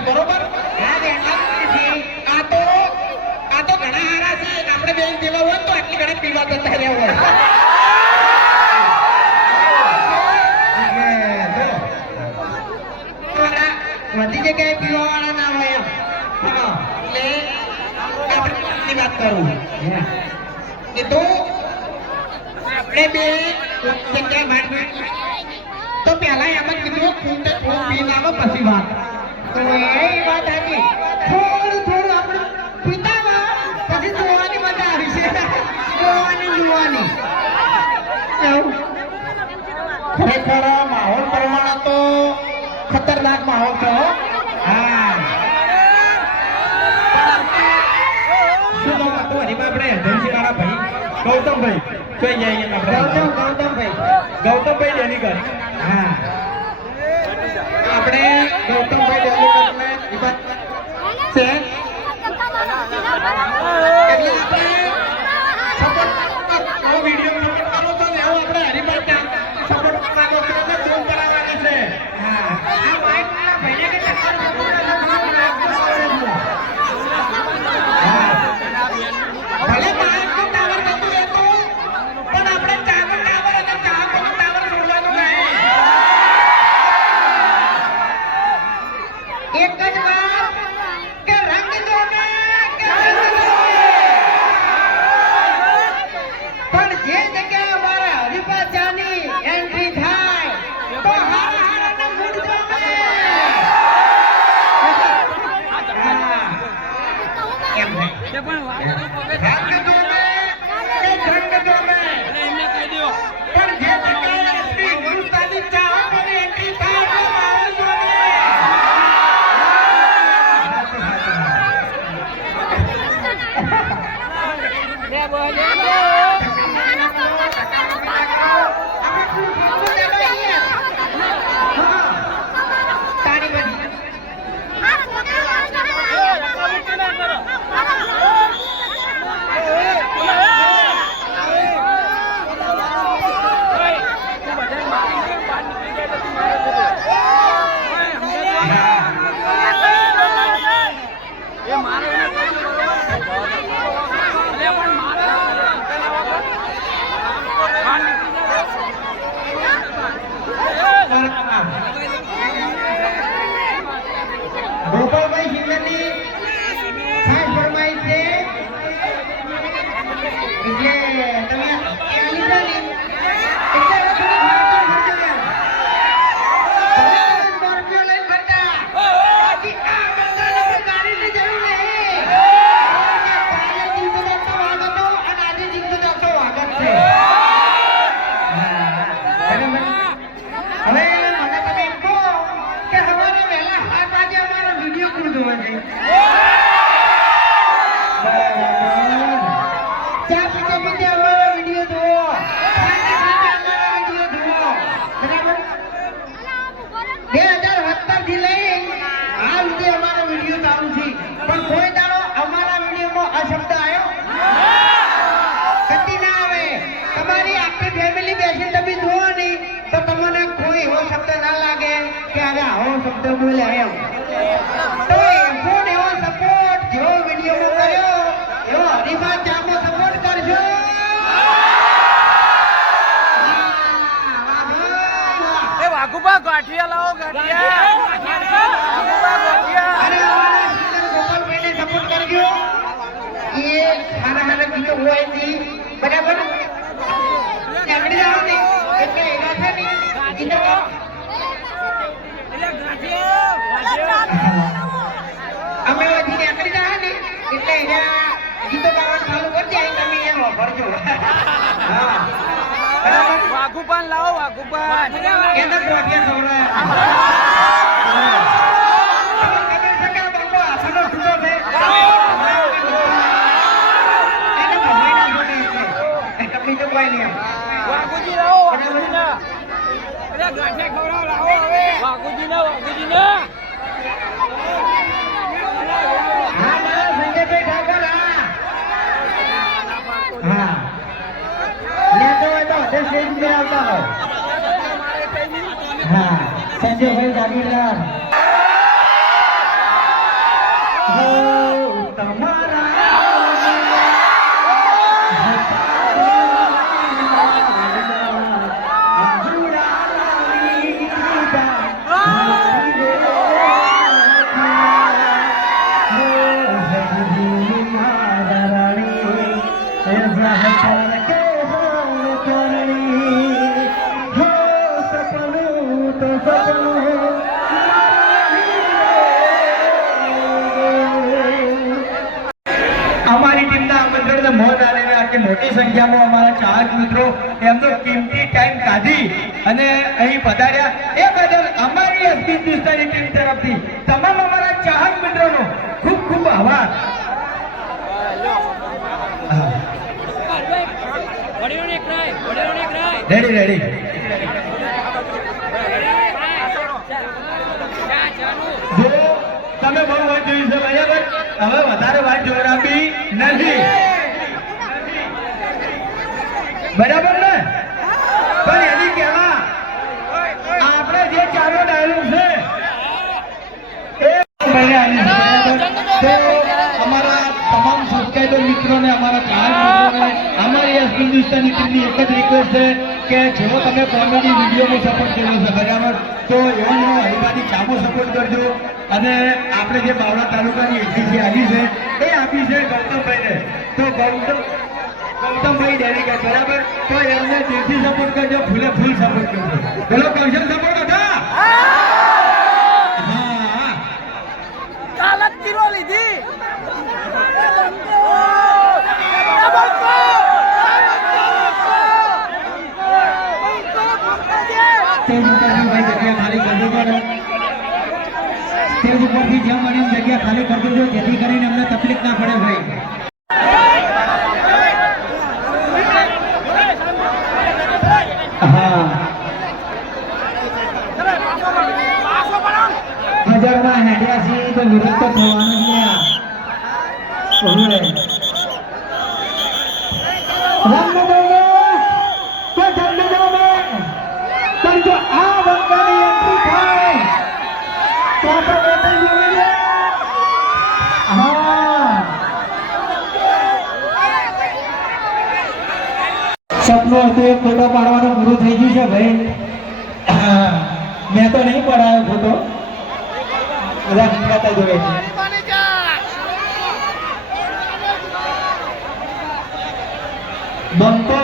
છે બરોબર આ તો ઘણા હારા છે આપણે બેન પીવા હોય તો આટલી ઘણી પીવા જતા રહ્યા હોય બધી જગ્યાએ પીવા વાળા ના હોય એટલે આપણે વાત કરું એ તો આપણે બે જગ્યાએ તો પહેલા એમ જ કીધું ખૂબ પીને આવે પછી વાત તો એ વાત હતી થોડું આપણે પીતામાં પછી જોવાની મજા આવી છે જોવાની ખરેખર માહોલ પ્રમાણે તો ખતરનાક માહોલ છે હા શું નામ હતું હરીમાં આપણે ધનસી વાળા ભાઈ ગૌતમભાઈ જોઈ જઈએ આપણે ગૌતમભાઈ ડેલીગર હા આપણે ગૌતમભાઈ ડેલીગરને છે એટલે આપણે વિડીયો સપોર્ટ કરો છો ને એવું આપણે હરીમાં સપોર્ટ કરવાનો છે અને જોન કરાવવાની છે હા આ વાઈટના ભાઈને કે ચક્કર ભલે માણસનો ટાવર નતું રહેતું પણ આપણે ચાવર ટાવર અને ચાવરનો ટાવર છોડવાનું નહીં એક જ વાત કે રંગ જોને પણ જે જગ્યાએ અમારા હરીફા ચાની એન્ટ્રી થાય તો હારા મૂડ જોને એમ નહીં ગોપાલભાઈ શિવની ખાસ ફરમાઈશ છે એટલે તમે લીધા ને શબ્દ બોલ્યા એમ તો એવો એવો સપોર્ટ જેવો વિડીયો કર્યો એવો હરીફા ચામો સપોર્ટ કરજો એ વાઘુબા ગાંઠિયા લાવો ગાંઠિયા અરે અમારા સિંગર ગોપાલભાઈને સપોર્ટ કરજો એ સારા ગીતો હોય છે બરાબર આગળ જાઓ ને એટલે એવા છે ને ગીતો અમે વધી આગળ જાય ને એટલે ગીતો ગાવાનું ચાલુ કરી જાય તમે એમ ભરજો વાઘુપાન લાવો વાઘુપાન એને પ્રોગ્રામ ખવડાય વાઘુજી લાવો વાઘુજીના ગાંઠિયા ખવડાવો લાવો હવે વાઘુજીના સંજયભાઈ જાગીરદાર અમારી ટીમના આમંત્રણને મોન આલીને આટલી મોટી સંખ્યામાં અમારા ચાહક મિત્રો એમનો કિંમતી ટાઈમ કાઢી અને અહીં પધાર્યા એ બદલ અમારી એસપી હિન્દુસ્તાની ટીમ તરફથી તમામ અમારા ચાહક મિત્રોનો ખૂબ ખૂબ આભાર. રેડી રેડી જો તમે બહુ વાત જોઈ છે બરાબર, હવે વધારે વાત જોરાવી નથી બરાબર ને, પણ એની કહેવા આપણે જે ચારો ડાયલોગ છે એ તો અમારા તમામ સબસ્ક્રાઇબર મિત્રોને અમારા ચાહક મિત્રોને અમારી આ હિન્દુસ્તાની ટીમની એક જ રિક્વેસ્ટ છે કે જો તમે કોમેડી વિડીયોનો સપોર્ટ કર્યો છે બરાબર, તો એવો હરિભાની ચામો સપોર્ટ કરજો. અને આપણે જે બાવળા તાલુકાની એજીસી આવી છે એ આપી છે ગૌતમભાઈને, તો ગૌતમભાઈ ડેલિગેટ બરાબર, તો એમને દિલથી સપોર્ટ કરજો, ફૂલે ફૂલ સપોર્ટ કરજો. પેલો કૌશલ સપોર્ટ હતા હા કાલક કિલો લીધી સ્ટેજ ઉપરથી ભાઈ જગ્યા ખાલી કરજો પડે, સ્ટેજ ઉપરથી જ્યાં મળે એમ જગ્યા ખાલી કરી દેજો જેથી કરીને અમને તકલીફ ના પડે ભાઈ. હા હજારમાં હેડ્યા છીએ તો વિરોધ તો થવાનો જ ને. પણ જો આ વંગાની એન્ટ્રી થાય તો આપણે બેઠી જોઈએ. હા સપનું હતું એક ફોટો પાડવાનું પૂરું થઈ ગયું છે ભાઈ. હા મેં તો નહીં પડાયો ફોટો, બધા હંગાતા જોડે છે. બંકો